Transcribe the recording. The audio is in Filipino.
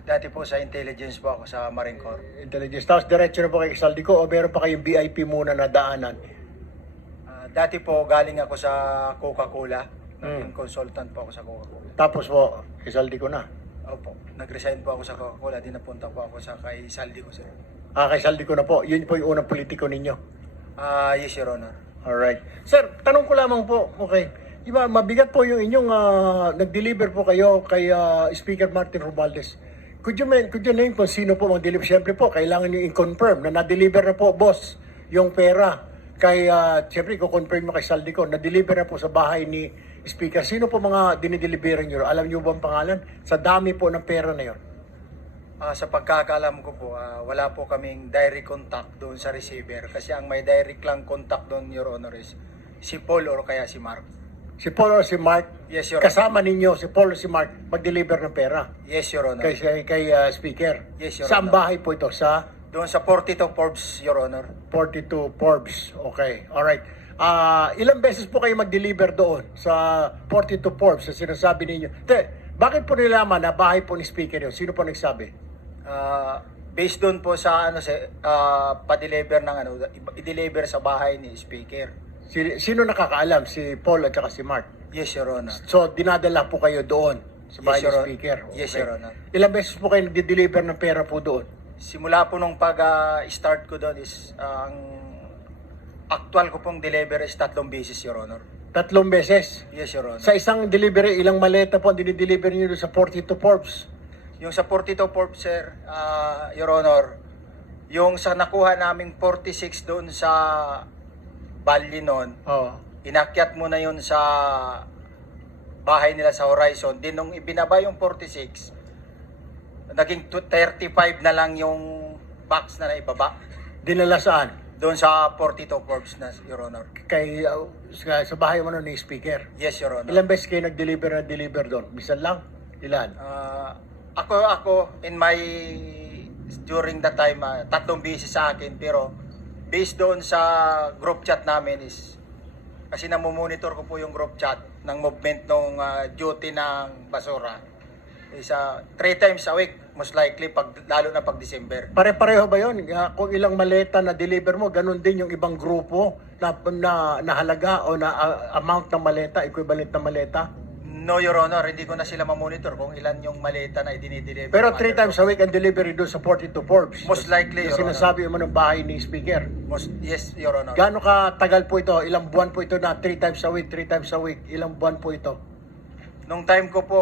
Dati po sa intelligence po ako sa Marine Corps. Intelligence. Tapos diretso na po kay Saldico o meron pa kayong VIP muna na daanan? Dati po galing ako sa Coca-Cola. Naging consultant po ako sa Coca-Cola. Tapos po, kay Saldico na? Opo. Nag-resign po ako sa Coca-Cola. Di napunta po ako sa kay Saldi ko, sir. Kay Saldico na po. Yun po yung unang politiko ninyo. Yes, Your Honor. Alright. Sir, tanong ko lamang po, okay. Diba, mabigat po yung inyong nag-deliver po kayo kay Speaker Martin Romualdez. Could you name kung sino po mag-deliver? Siyempre po, kailangan nyo i-confirm na na-deliver na po, boss, yung pera. Kay, siyempre, i-confirm mo kay Saldico, na-deliver na po sa bahay ni Speaker. Sino po mga dinideliveran nyo? Alam nyo ba ang pangalan? Sa dami po ng pera na yun. Sa pagkakaalam ko po, wala po kaming direct contact doon sa receiver. Kasi ang may direct lang contact doon, Your Honor, is si Paul or kaya si Mark. Si Paul o si Mark? Yes, Your Honor. Kasama ninyo, si Paul o si Mark, mag-deliver ng pera? Yes, Your Honor. Kay Speaker? Yes, Your Saan Honor. bahay po ito? Sa Doon sa 42 Forbes, Your Honor. 42 Forbes. Okay, alright. Ilang beses po kayo mag-deliver doon sa 42 Forbes sa sinasabi ninyo? Bakit po nilaman na bahay po ni Speaker yun? Sino po nagsabi? Based doon po sa pa-deliver ng i-deliver sa bahay ni Speaker. Sino nakakaalam? Si Paul at saka si Mark? Yes, Your Honor. So, dinadala po kayo doon sa bahay Yes, ni Your Honor. Speaker? Yes, Your Honor. Ilang beses po kayo nag-deliver ng pera po doon? Simula po nung pag-start ko doon is ang actual ko pong deliver is 3 beses, Your Honor. 3 beses? Yes, Your Honor. Sa isang delivery, ilang maleta po ang dinideliver niyo doon sa 42 Forbes? Yung sa 42 Forbes, sir, Your Honor, yung sa nakuha naming 46 doon sa Bali noon, Oo. inakyat mo na yun sa bahay nila sa Horizon. Din nung ibinaba yung 46, naging 35 na lang yung box na naibaba. Dinala saan? Doon sa 42 Forbes na, Your Honor. Kay, sa bahay mo nun ni Speaker? Yes, Your Honor. Ilang beses kayo nag-deliver doon? Bisan lang? Ilan? Ako, during that time, 3 beses sa akin, pero based doon sa group chat namin is, kasi namumonitor ko po yung group chat ng movement ng duty ng basura. Is 3 times a week, most likely, lalo na pag December. Pare-pareho ba yun? Kung ilang maleta na deliver mo, ganun din yung ibang grupo na halaga o na amount ng maleta, equivalent na maleta? No, Your Honor, hindi ko na sila mamonitor kung ilan yung maleta na idinideliver. Pero 3 times a week ang delivery doon sa 42 Forbes? Most likely, Your Honor. Sinasabi mo ng bahay ni Speaker? Yes, Your Honor. Gaano ka tagal po ito? Ilang buwan po ito na 3 times a week, 3 times a week? Ilang buwan po ito? Nung time ko po,